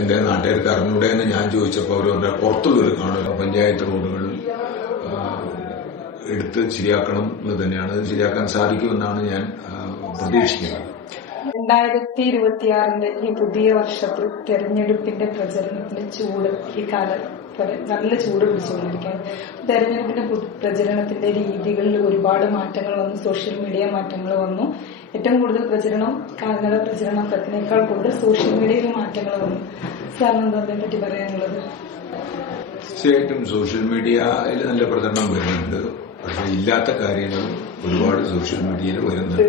അതിന്റെ നാട്ടുകാർക്ക് അറിഞ്ഞൂടെ എന്ന് ഞാൻ ചോദിച്ചപ്പോൾ അവർ പറഞ്ഞ പുറത്തുള്ളവർ കാണുക പഞ്ചായത്ത് റോഡുകൾ എടുത്ത് ശരിയാക്കണം എന്ന് തന്നെയാണ്. അത് ശരിയാക്കാൻ സാധിക്കുമെന്നാണ് ഞാൻ പ്രതീക്ഷിക്കുന്നത്. 2026 ഈ പുതിയ വർഷത്തിൽ തെരഞ്ഞെടുപ്പിന്റെ പ്രചരണത്തിന്റെ ചൂട് ഈ കാലം നല്ല ചൂട് പിടിച്ചുകൊണ്ടിരിക്കുകയാണ്. തെരഞ്ഞെടുപ്പിന്റെ പ്രചരണത്തിന്റെ രീതികളിൽ ഒരുപാട് മാറ്റങ്ങൾ വന്നു. സോഷ്യൽ മീഡിയ മാറ്റങ്ങൾ വന്നു. ഏറ്റവും കൂടുതൽ പ്രചരണം കാൽനട പ്രചരണത്തിനേക്കാൾ കൂടുതൽ സോഷ്യൽ മീഡിയയിൽ മാറ്റങ്ങൾ വന്നു. സാറിന് എന്താ അതിനെപ്പറ്റി പറയാനുള്ളത്? തീർച്ചയായിട്ടും സോഷ്യൽ മീഡിയയിൽ നല്ല പ്രചരണം വരുന്നുണ്ട്. പക്ഷെ ഇല്ലാത്ത കാര്യങ്ങൾ ഒരുപാട് സോഷ്യൽ മീഡിയയിൽ വരുന്നുണ്ട്.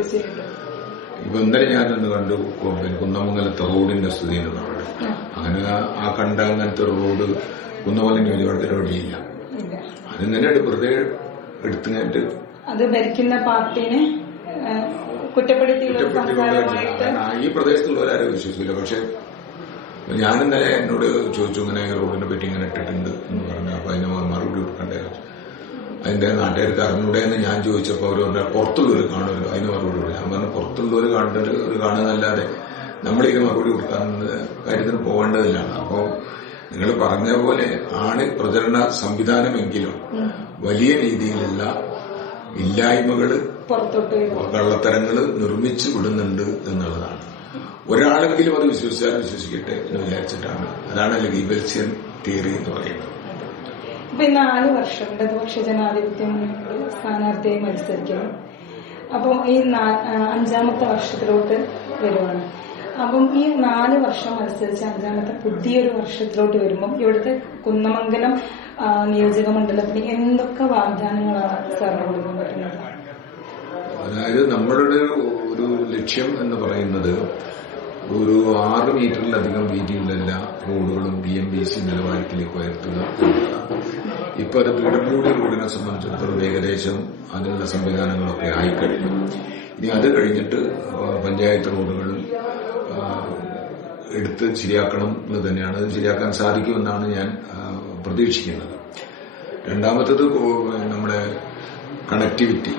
ഇപ്പൊ ഇന്നലെ ഞാനൊന്ന് കണ്ടു കുന്നമംഗലത്തെ റോഡിന്റെ സ്ഥിതി എന്ന് പറയുന്നത്. അങ്ങനെ ആ കണ്ട അങ്ങനത്തെ റോഡ് കുന്നമംഗലം നിയോജകമണ്ഡലത്തിൽ എവിടെയില്ല. അതിങ്ങനെ വെറുതെ എടുത്തുകഴിഞ്ഞിട്ട് അത് ഭരിക്കുന്ന പാർട്ടിനെ ഈ പ്രദേശത്തുള്ളവരാരും വിശ്വസിക്കില്ല. പക്ഷെ ഞാനിന്നലെ എന്നോട് ചോദിച്ചു, ഇങ്ങനെ റോഡിനെ പറ്റി ഇങ്ങനെ ഇട്ടിട്ടുണ്ട് എന്ന് പറഞ്ഞു. അപ്പൊ അതിന് മറുപടി കൊടുക്കണ്ടേ, അതിന്റെ നാട്ടുകാർക്ക് അറിഞ്ഞൂടെ എന്ന് ഞാൻ ചോദിച്ചപ്പോൾ അവർ പറഞ്ഞ പുറത്തുള്ളവർ കാണുമല്ലോ, അതിന് മറുപടി കൊടുക്കും. ഞാൻ പറഞ്ഞു പുറത്തുള്ളവർ കാണുന്നതല്ലാതെ നമ്മളിങ്ങനെ മറുപടി കൊടുക്കാൻ കാര്യത്തിന് പോകേണ്ടതില്ല. അപ്പോൾ നിങ്ങൾ പറഞ്ഞ പോലെ ആണ് പ്രചരണ സംവിധാനമെങ്കിലും വലിയ രീതിയിലുള്ള ഇല്ലായ്മകള്, കള്ളത്തരങ്ങള് നിർമ്മിച്ചു വിടുന്നുണ്ട് എന്നുള്ളതാണ്. ഒരാളെങ്കിലും അത് വിശ്വസിച്ചാൽ വിശ്വസിക്കട്ടെ എന്ന് വിചാരിച്ചിട്ടാണ്. അതാണ് ലീബൽസ്യൻ തിയറി എന്ന് പറയുന്നത്. ഇപ്പൊ 4 വർഷം ഇടതുപക്ഷ ജനാധിപത്യം സ്ഥാനാർത്ഥിയായി മത്സരിക്കുന്നു. അപ്പം ഈ 5ാമത്തെ വർഷത്തിലോട്ട് വരുവാണ്. അപ്പം ഈ 4 വർഷം മത്സരിച്ച് 5ാമത്തെ പുതിയൊരു വർഷത്തിലോട്ട് വരുമ്പം ഇവിടുത്തെ കുന്നമംഗലം നിയോജക മണ്ഡലത്തിന് എന്തൊക്കെ വാഗ്ദാനങ്ങളാണ് സാറിന് കൊടുക്കാൻ പറ്റുന്നത്? അതായത് നമ്മളുടെ ഒരു ലക്ഷ്യം എന്ന് പറയുന്നത് ഒരു 6 മീറ്ററിലധികം വീതിയുള്ള എല്ലാ റോഡുകളും BMBC നിലവാരത്തിലേക്ക് ഉയർത്തുക എന്നുള്ളതാണ്. ഇപ്പൊ അത് പീഡബ്ല്യൂഡി റോഡിനെ സംബന്ധിച്ചിടത്തോളം ഏകദേശം അതിനുള്ള സംവിധാനങ്ങളൊക്കെ ആയിക്കഴിഞ്ഞു. ഇനി അത് കഴിഞ്ഞിട്ട് പഞ്ചായത്ത് റോഡുകൾ എടുത്ത് ശരിയാക്കണം എന്ന് തന്നെയാണ്. അത് ശരിയാക്കാൻ സാധിക്കുമെന്നാണ് ഞാൻ പ്രതീക്ഷിക്കുന്നത്. രണ്ടാമത്തത് നമ്മുടെ കണക്ടിവിറ്റി,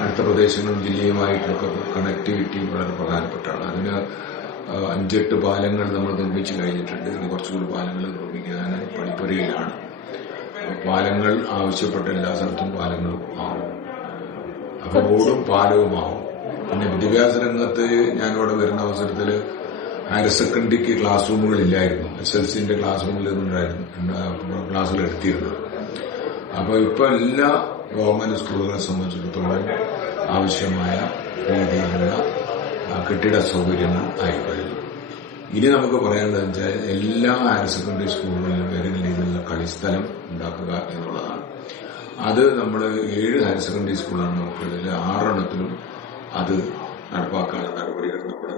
അടുത്ത പ്രദേശങ്ങളും ജില്ലയുമായിട്ടൊക്കെ കണക്ടിവിറ്റി വളരെ പ്രധാനപ്പെട്ടാണ്. അതിന് 5-8 പാലങ്ങൾ നമ്മൾ നിർമ്മിച്ചു കഴിഞ്ഞിട്ടുണ്ട്. ഇനി കുറച്ചുകൂടി പാലങ്ങൾ നിർമ്മിക്കാൻ പണിപ്പുരയിലാണ്. പാലങ്ങൾ ആവശ്യപ്പെട്ട എല്ലാ സ്ഥലത്തും പാലങ്ങളും ആവും. അപ്പൊ റോഡും പാലവുമാവും. പിന്നെ വിദ്യാഭ്യാസ രംഗത്ത് ഞാനിവിടെ വരുന്ന അവസരത്തിൽ ഹയർ സെക്കൻഡറിക്ക് ക്ലാസ് റൂമുകളില്ലായിരുന്നു. SLCന്റെ ക്ലാസ് റൂമിലൊന്നുണ്ടായിരുന്നു ക്ലാസ്സുകൾ എടുത്തിരുന്നത്. അപ്പൊ ഇപ്പൊ എല്ലാ ഗവൺമെന്റ് സ്കൂളുകളെ സംബന്ധിച്ചിടത്തോളം ആവശ്യമായ രീതിയിലുള്ള കെട്ടിട സൗകര്യങ്ങൾ ആയിക്കഴിഞ്ഞു. ഇനി നമുക്ക് പറയാനുള്ളത് വെച്ചാൽ എല്ലാ ഹയർ സെക്കൻഡറി സ്കൂളുകളിലും ഏതെങ്കിലും രീതിയിലുള്ള കളിസ്ഥലം ഉണ്ടാക്കുക എന്നുള്ളതാണ്. അത് നമ്മൾ 7 ഹയർ സെക്കൻഡറി സ്കൂളാണ് നോക്കുന്നത്. 6 അത് നടപ്പാക്കാനുള്ള നടപടികൾ നമ്മൾ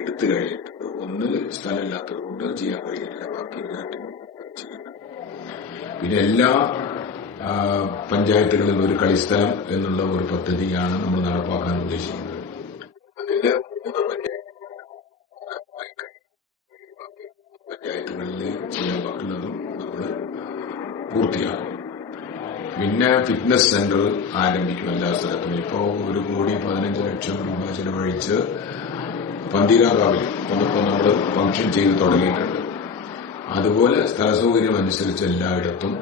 എടുത്തു കഴിഞ്ഞിട്ടുണ്ട്. 1 സ്ഥലമില്ലാത്തതുകൊണ്ട് ചെയ്യാൻ കഴിയില്ല. ബാക്കി എല്ലാറ്റിനും ചെയ്യുന്നുണ്ട്. പിന്നെ എല്ലാ പഞ്ചായത്തുകളിൽ ഒരു കളിസ്ഥലം എന്നുള്ള ഒരു പദ്ധതിയാണ് നമ്മൾ നടപ്പാക്കാൻ ഉദ്ദേശിക്കുന്നത്. അതിന്റെ 3 പഞ്ചായത്തുകളിൽ ചെയ്യാൻ പറ്റുന്നതും നമ്മൾ പൂർത്തിയാക്കും. പിന്നെ ഫിറ്റ്നസ് സെന്റർ ആരംഭിക്കും എല്ലാ സ്ഥലത്തും. ഇപ്പോ 1,15,00,000 രൂപ ചെലവഴിച്ച് പന്തീരാങ്കാവിൽ അതിപ്പോ നമ്മൾ ഫംഗ്ഷൻ ചെയ്ത് തുടങ്ങിയിട്ടുണ്ട്. അതുപോലെ സ്ഥല സൗകര്യം അനുസരിച്ച് എല്ലായിടത്തും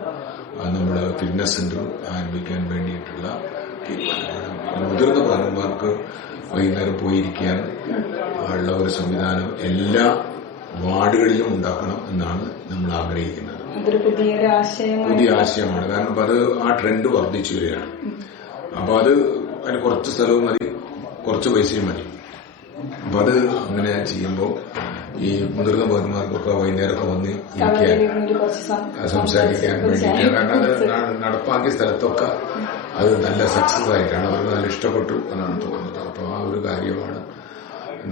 നമ്മുടെ ഫിറ്റ്നസ് സെന്റർ ആരംഭിക്കാൻ വേണ്ടിയിട്ടുള്ള തീരുമാനമാണ്. മുതിർന്ന പൗരന്മാർക്ക് വൈകുന്നേരം പോയിരിക്കാൻ ഉള്ള ഒരു സംവിധാനം എല്ലാ വാർഡുകളിലും ഉണ്ടാക്കണം എന്നാണ് നമ്മൾ ആഗ്രഹിക്കുന്നത്. പുതിയ ആശയമാണ്. കാരണം അത് ആ ട്രെൻഡ് വർദ്ധിച്ചു വരികയാണ്. അപ്പൊ അതിന് കുറച്ച് സ്ഥലവും മതി, കുറച്ച് പൈസയും മതി. അപ്പൊ അത് അങ്ങനെ ചെയ്യുമ്പോൾ ഈ മുതിർന്ന പൗരന്മാർക്കൊക്കെ വൈകുന്നേരമൊക്കെ വന്ന് ഇരിക്കാൻ സംസാരിക്കാൻ വേണ്ടിയിട്ട്, കാരണം അത് നടപ്പാക്കിയ സ്ഥലത്തൊക്കെ അത് നല്ല സക്സസ് ആയിട്ടാണ്, അവർക്ക് നല്ല ഇഷ്ടപ്പെട്ടു എന്നാണ് തോന്നുന്നത്. അപ്പൊ ആ ഒരു കാര്യമാണ്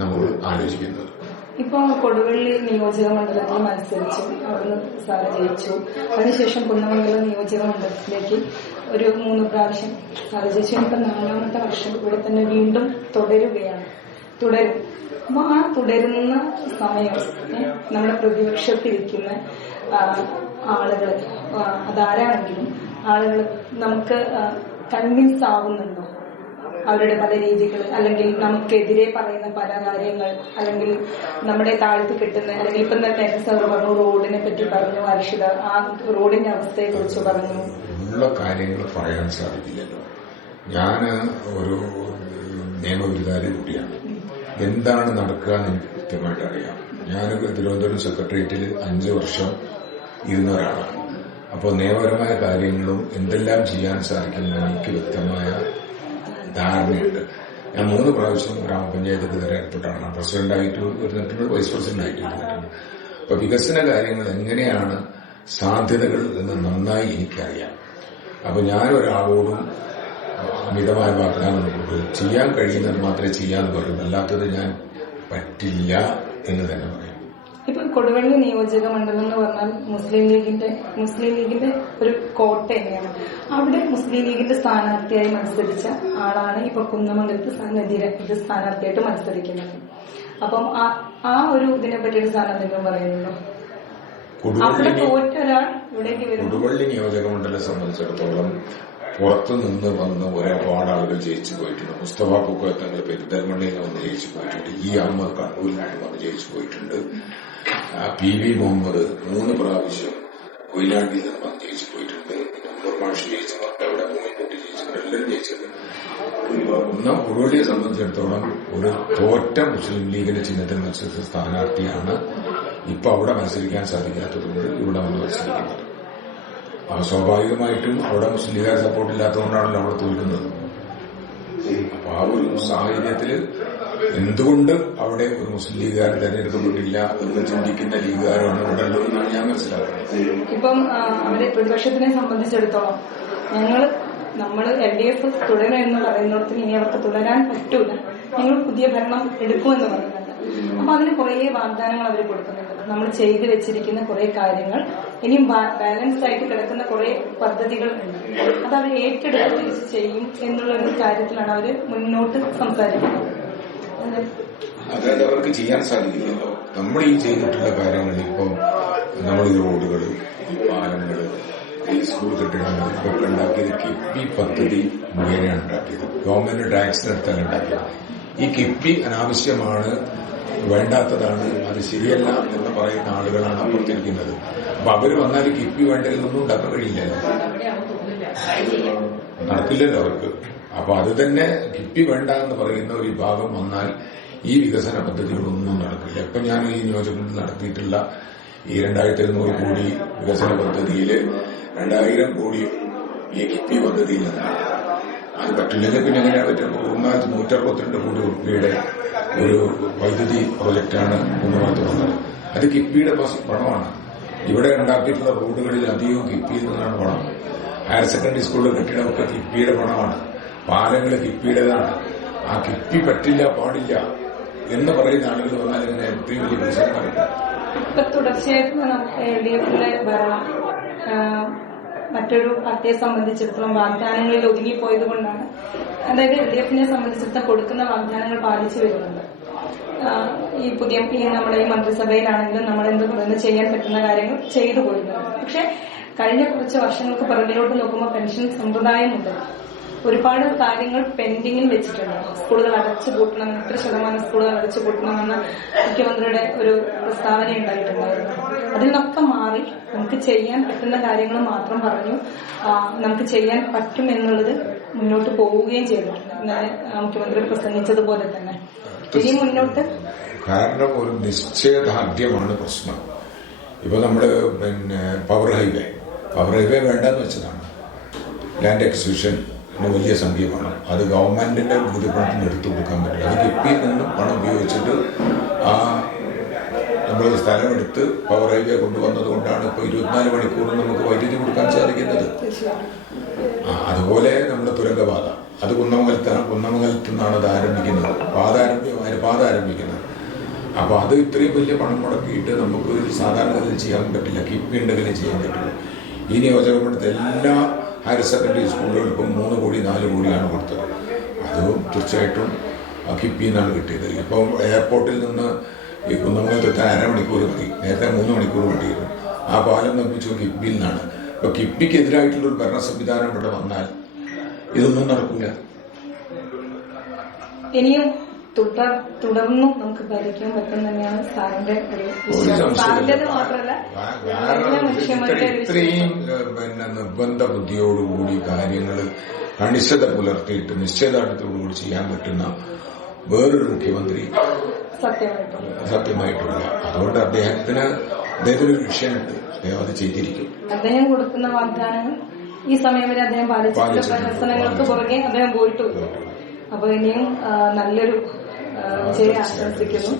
നമ്മൾ ആലോചിക്കുന്നത്. ഇപ്പൊ കൊടുവള്ളി നിയോജക മണ്ഡലത്തിൽ മത്സരിച്ചു, അവിടുന്ന് സാറ് ജയിച്ചു. അതിനുശേഷം കുന്നമംഗലം നിയോജക മണ്ഡലത്തിലേക്ക് ഒരു 3 പ്രാവശ്യം സാറ് ജയിച്ചു. ഇപ്പൊ 4ാമത്തെ വർഷം ഇവിടെ തന്നെ വീണ്ടും തുടരും. അപ്പൊ ആ തുടരുന്ന സമയം നമ്മുടെ പ്രതിപക്ഷത്തിരിക്കുന്ന ആളുകൾ, അതാരാണെങ്കിലും ആളുകൾ നമുക്ക് കൺവിൻസ് ആവുന്നുണ്ടോ? അവരുടെ പല രീതികൾ, അല്ലെങ്കിൽ നമുക്കെതിരെ പറയുന്ന പല കാര്യങ്ങൾ, അല്ലെങ്കിൽ നമ്മുടെ താഴ്ത്തി കിട്ടുന്ന, അല്ലെങ്കിൽ ഇപ്പം തന്നെ സാർ പറഞ്ഞു റോഡിനെ പറ്റി പറഞ്ഞു, അർഷിത ആ റോഡിന്റെ അവസ്ഥയെ കുറിച്ച് പറഞ്ഞു. ഉള്ള കാര്യങ്ങൾ പറയാൻ സാധിക്കില്ലല്ലോ. ഞാൻ ഒരു നിയമവിരുദ്ധാരി കൂടിയാണ്. എന്താണ് നടക്കുക എന്ന് എനിക്ക് കൃത്യമായിട്ട് അറിയാം. ഞാൻ തിരുവനന്തപുരം സെക്രട്ടേറിയറ്റിൽ 5 വർഷം ഇരുന്ന ഒരാളാണ്. അപ്പോൾ നിയമപരമായ കാര്യങ്ങളും എന്തെല്ലാം ചെയ്യാൻ സാധിക്കുമെന്ന് എനിക്ക് വ്യക്തമായ ധാരണയുണ്ട്. ഞാൻ 3 പ്രാവശ്യം ഗ്രാമപഞ്ചായത്ത് തെരഞ്ഞെടുത്തിട്ടാണ് പ്രസിഡന്റായിട്ട് ഇരുന്നിട്ടുണ്ട്, വൈസ് പ്രസിഡന്റായിട്ട് ഇരുന്നിട്ടുണ്ട്. അപ്പൊ വികസന കാര്യങ്ങൾ എങ്ങനെയാണ് സാധ്യതകൾ എന്ന് നന്നായി എനിക്കറിയാം. അപ്പൊ ഞാനൊരാളോടും അമിതമായ വാഗ്ദാനം ചെയ്യാൻ കഴിയുന്നത് മാത്രമേ ചെയ്യാന്ന് പറയൂ, അല്ലാത്തത് ഞാൻ പറ്റില്ല എന്ന് തന്നെ പറയും. ഇപ്പൊ കൊടുവള്ളി നിയോജക മണ്ഡലം എന്ന് പറഞ്ഞാൽ മുസ്ലിം ലീഗിന്റെ ഒരു കോട്ട തന്നെയാണ്. അവിടെ മുസ്ലിം ലീഗിന്റെ സ്ഥാനാർത്ഥിയായി മത്സരിച്ച ആളാണ് ഇപ്പൊ കുന്നമംഗലത്ത് സ്ഥാനാർത്ഥിയായിട്ട് മത്സരിക്കുന്നത്. അപ്പം ആ ഒരു ഇതിനെ പറ്റിയൊരു സ്ഥാനം എന്തെങ്കിലും പറയുന്നുണ്ടോ? അവിടെ തോറ്റ ഒരാൾ ഇവിടേക്ക് വരും. കൊടുവള്ളി നിയോജക മണ്ഡലം സംബന്ധിച്ചിടത്തോളം പുറത്തുനിന്ന് വന്ന് ഒരുപാട് ആളുകൾ ജയിച്ചു പോയിട്ടുണ്ട്. മുസ്തഫ പൂക്കോയത്തങ്ങൾ പെരിന്തൽമണ്ണയിൽ വന്ന് ജയിച്ചു പോയിട്ടുണ്ട്. അഹമ്മദ് കണ്ണൂരിൽ നിന്ന് വന്ന് ജയിച്ചു പോയിട്ടുണ്ട്. PV മുഹമ്മദ് 3 പ്രാവശ്യം കൊയിലാണ്ടിയിൽ നിന്ന് വന്ന് ജയിച്ചു പോയിട്ടുണ്ട്. മാഷ് ജയിച്ചിട്ടുണ്ട്. അവിടെ മൂന്നിട്ട് ജയിച്ചിട്ടുണ്ട്. എല്ലാവരും ജയിച്ചിട്ടുണ്ട്. കൊടുവള്ളിയെ സംബന്ധിച്ചിടത്തോളം ഒരു തോറ്റ മുസ്ലിം ലീഗിന്റെ ചിഹ്നത്തിൽ മത്സരിച്ച സ്ഥാനാർത്ഥിയാണ് ഇപ്പൊ അവിടെ മത്സരിക്കാൻ സാധിക്കാത്തതുകൊണ്ട് ഇവിടെ വന്ന് മത്സരിക്കുന്നത്. സ്വാഭാവികമായിട്ടും അവിടെ മുസ്ലിം ലീഗുകാർ സപ്പോർട്ട് ഇല്ലാത്തതുകൊണ്ടാണല്ലോ അവിടെ തോൽക്കുന്നത്. അപ്പൊ ആ ഒരു സാഹചര്യത്തിൽ എന്തുകൊണ്ട് അവിടെ ഒരു മുസ്ലിം ലീഗുകാരൻ തെരഞ്ഞെടുക്കപ്പെട്ടില്ല എന്ന് ചിന്തിക്കുന്ന ലീഗുകാരാണ് ഇവിടെ ഉള്ളതെന്നാണ് ഞാൻ മനസ്സിലാക്കുന്നത്. ഇപ്പം അവരെ പ്രതിപക്ഷത്തിനെ സംബന്ധിച്ചിടത്തോളം നമ്മൾ LDF തുടരുമെന്ന് പറയുന്നിടത്ത് ഇനി അവർക്ക് തുടരാൻ പറ്റൂല, ഞങ്ങൾ പുതിയ ഭരണം എടുക്കുമെന്ന് പറയുന്നുണ്ട്. അപ്പൊ അതിന് കുറെ വാഗ്ദാനങ്ങൾ അവർ കൊടുക്കുന്നുണ്ട്. നമ്മൾ ചെയ്തു വെച്ചിരിക്കുന്ന കുറെ കാര്യങ്ങൾ, ഇനിയും ബാലൻസ് ആയിട്ട് കിടക്കുന്ന കുറെ പദ്ധതികൾ ഉണ്ട്. അത് അവർ ഏറ്റെടുത്ത് തിരിച്ച് ചെയ്യും എന്നുള്ള ഒരു കാര്യത്തിലാണ് അവർ മുന്നോട്ട് സംസാരിക്കുന്നത്. അതായത് അവർക്ക് ചെയ്യാൻ സാധിക്കില്ലല്ലോ. നമ്മൾ ഈ ചെയ്തിട്ടുള്ള കാര്യങ്ങൾ ഇപ്പം നമ്മൾ ഈ റോഡുകൾ, ഈ പാലങ്ങൾ, ഈ സ്കൂൾ കെട്ടിടങ്ങൾ ഇതൊക്കെ ഉണ്ടാക്കിയത് കിഫ്ബി പദ്ധതി മുഖേനയാണ് ഉണ്ടാക്കിയത്. ഗവൺമെന്റ് ടാക്സിനെടുത്താണ് ഉണ്ടാക്കിയത്. ഈ കിഫ്ബി അനാവശ്യമാണ്, വേണ്ടാത്തതാണ്, അത് ശരിയല്ല എന്ന് പറയുന്ന ആളുകളാണ് അപ്പുറത്തിരിക്കുന്നത്. അപ്പൊ അവര് വന്നാൽ കിഫ്ബി വേണ്ടതൊന്നും ഉണ്ടാക്കാൻ കഴിയില്ലല്ലോ, നടക്കില്ലല്ലോ അവർക്ക്. അപ്പൊ അത് തന്നെ കിഫ്ബി വേണ്ട എന്ന് പറയുന്ന ഒരു വിഭാഗം വന്നാൽ ഈ വികസന പദ്ധതികളൊന്നും നടക്കില്ല. ഇപ്പൊ ഞാൻ ഈ നിയോജകത്തിൽ നടത്തിയിട്ടുള്ള ഈ 2700 കോടി വികസന പദ്ധതിയിൽ 2000 കോടി ഈ കിഫ്ബി പദ്ധതിയിൽ നിന്നാണ്. അത് പറ്റില്ലെങ്കിൽ പിന്നെ എങ്ങനെയാണ് പറ്റുന്നത്? 162 കോടി രൂപയുടെ ഒരു വൈദ്യുതി പ്രോജക്റ്റാണ് കുന്നമംഗലത്ത് വന്നത്. അത് കിഫ്ബിയുടെ പണമാണ്. ഇവിടെ ഉണ്ടാക്കിയിട്ടുള്ള റോഡുകളിൽ അധികവും കിഫ്ബിയിൽ നിന്നാണ് പണം. ഹയർ സെക്കൻഡറി സ്കൂളിലെ കെട്ടിടമൊക്കെ കിഫ്ബിയുടെ പണമാണ്. പാലങ്ങൾ കിഫ്ബിയുടേതാണ്. ആ കിഫ്ബി പറ്റില്ല, പാടില്ല എന്ന് പറയുന്ന ആളുകൾ വന്നാൽ ഇങ്ങനെ ഏറ്റവും വലിയ പ്രശ്നമായിട്ട് ഇപ്പൊ തുടർച്ചയായിട്ട് LDFിലെ ഭരണം മറ്റൊരു പാർട്ടിയെ സംബന്ധിച്ചിടത്തോളം വാഗ്ദാനങ്ങളിൽ ഒതുങ്ങിപ്പോയത് കൊണ്ടാണ്. അതായത് LDFിനെ സംബന്ധിച്ചിടത്തോളം കൊടുക്കുന്ന വാഗ്ദാനങ്ങൾ പാലിച്ചു വരുന്നുണ്ട്. ഈ നമ്മുടെ ഈ മന്ത്രിസഭയിലാണെങ്കിലും നമ്മൾ എന്ത് പറയുന്നത് ചെയ്യാൻ പറ്റുന്ന കാര്യങ്ങൾ ചെയ്തു പോരുന്നുണ്ട്. പക്ഷെ കഴിഞ്ഞ കുറച്ച് വർഷങ്ങൾക്ക് പിറകിലോട്ട് നോക്കുമ്പോൾ പെൻഷൻ സമ്പ്രദായമുണ്ട്. ഒരുപാട് കാര്യങ്ങൾ പെൻഡിങ്ങിൽ വെച്ചിട്ടുണ്ട്. സ്കൂളുകൾ അടച്ചുപൂട്ടണം, എത്ര ശതമാനം സ്കൂളുകൾ അടച്ചുപൂട്ടണമെന്ന മുഖ്യമന്ത്രിയുടെ ഒരു പ്രസ്താവന ഉണ്ടായിട്ടുണ്ടായിരുന്നു. അതിൽ നിന്നൊക്കെ മാറി നമുക്ക് ചെയ്യാൻ പറ്റുന്ന കാര്യങ്ങൾ മാത്രം പറഞ്ഞു നമുക്ക് ചെയ്യാൻ പറ്റും എന്നുള്ളത് മുന്നോട്ട് പോവുകയും ചെയ്തിട്ടുണ്ട്. ഇന്നലെ മുഖ്യമന്ത്രി പ്രസംഗിച്ചതുപോലെ തന്നെ ഇനി മുന്നോട്ട് കാരണം ഒരു നിശ്ചയദാർഢ്യമാണ് പ്രശ്നം. ഇപ്പൊ നമ്മള് പവർ ഹൈവേ വേണ്ടെന്ന് വെച്ചതാണ്. ലാൻഡ് എക്സിക്യൂഷൻ വലിയ സംഖ്യമാണ്. അത് ഗവൺമെന്റിന്റെ ബുദ്ധിമുട്ടിന് എടുത്തു കൊടുക്കാൻ പറ്റില്ല. അത് കിഫ്ബിയിൽ നിന്നും പണം ഉപയോഗിച്ചിട്ട് നമ്മൾ സ്ഥലമെടുത്ത് പവർ ഹൈവേ കൊണ്ടുവന്നത് കൊണ്ടാണ് ഇപ്പോൾ 24 മണിക്കൂറും നമുക്ക് വൈദ്യുതി കൊടുക്കാൻ സാധിക്കുന്നത്. അതുപോലെ നമ്മുടെ തുരങ്കപാത, അത് കുന്നമംഗലത്ത് നിന്നാണ് അത് ആരംഭിക്കുന്നത്, പാത ആരംഭിക്കുന്നത്. അപ്പൊ അത് ഇത്രയും വലിയ പണം മുടക്കിയിട്ട് നമുക്ക് സാധാരണഗതിയിൽ ചെയ്യാൻ പറ്റില്ല. കിഫ്ബി ഉണ്ടെങ്കിലും ചെയ്യാൻ പറ്റില്ല. ഈ നിയോജകമണ്ഡലത്തെ എല്ലാ ഹയർ സെക്കൻഡറി സ്കൂളുകൾക്കും 3 കോടി 4 കോടിയാണ് കൊടുത്തത്. അതും തീർച്ചയായിട്ടും കിഫ്ബിയിൽ നിന്നാണ് കിട്ടിയത്. ഇപ്പം എയർപോർട്ടിൽ നിന്ന് ഈ കുന്നമംഗലത്ത് 1/2 മണിക്കൂർ മതി, നേരത്തെ 3 മണിക്കൂർ വേണ്ടിയിരുന്നു. ആ പാലം നിർമ്മിച്ചു കിഫ്ബിയിൽ നിന്നാണ്. അപ്പൊ കിഫ്ബിക്കെതിരായിട്ടുള്ളൊരു ഭരണ സംവിധാനം ഇവിടെ വന്നാൽ ഇതൊന്നും നടക്കില്ല. ഇനിയും തുടർന്നും നമുക്ക് ഭരിക്കാൻ പറ്റും തന്നെയാണ് സാറിന്റെ ഒരു വിശ്വാസം. സാറിന്റേത് മാത്രമല്ല മനുഷ്യന്മാരുടെ ഇത്രയും നിർബന്ധ ബുദ്ധിയോടുകൂടി കാര്യങ്ങൾ കണിശത പുലർത്തിയിട്ട് നിശ്ചയദാർഢ്യത്തോടുകൂടി ചെയ്യാൻ പറ്റുന്ന വേറൊരു മുഖ്യമന്ത്രി സത്യമായിട്ടുള്ള. അതുകൊണ്ട് അദ്ദേഹത്തിനൊരു വിഷയമുണ്ട്. അദ്ദേഹം അത് ചെയ്തിരിക്കും. അദ്ദേഹം കൊടുക്കുന്ന വാഗ്ദാനങ്ങൾ ഈ സമയം വരെ അദ്ദേഹം പാലിച്ചിട്ടുള്ള പ്രഹസനങ്ങൾക്ക് പുറകെ അദ്ദേഹം പോയിട്ടുള്ളൂ. അപ്പൊ ഇനിയും നല്ലൊരു വിജയം ആശംസിക്കുന്നു.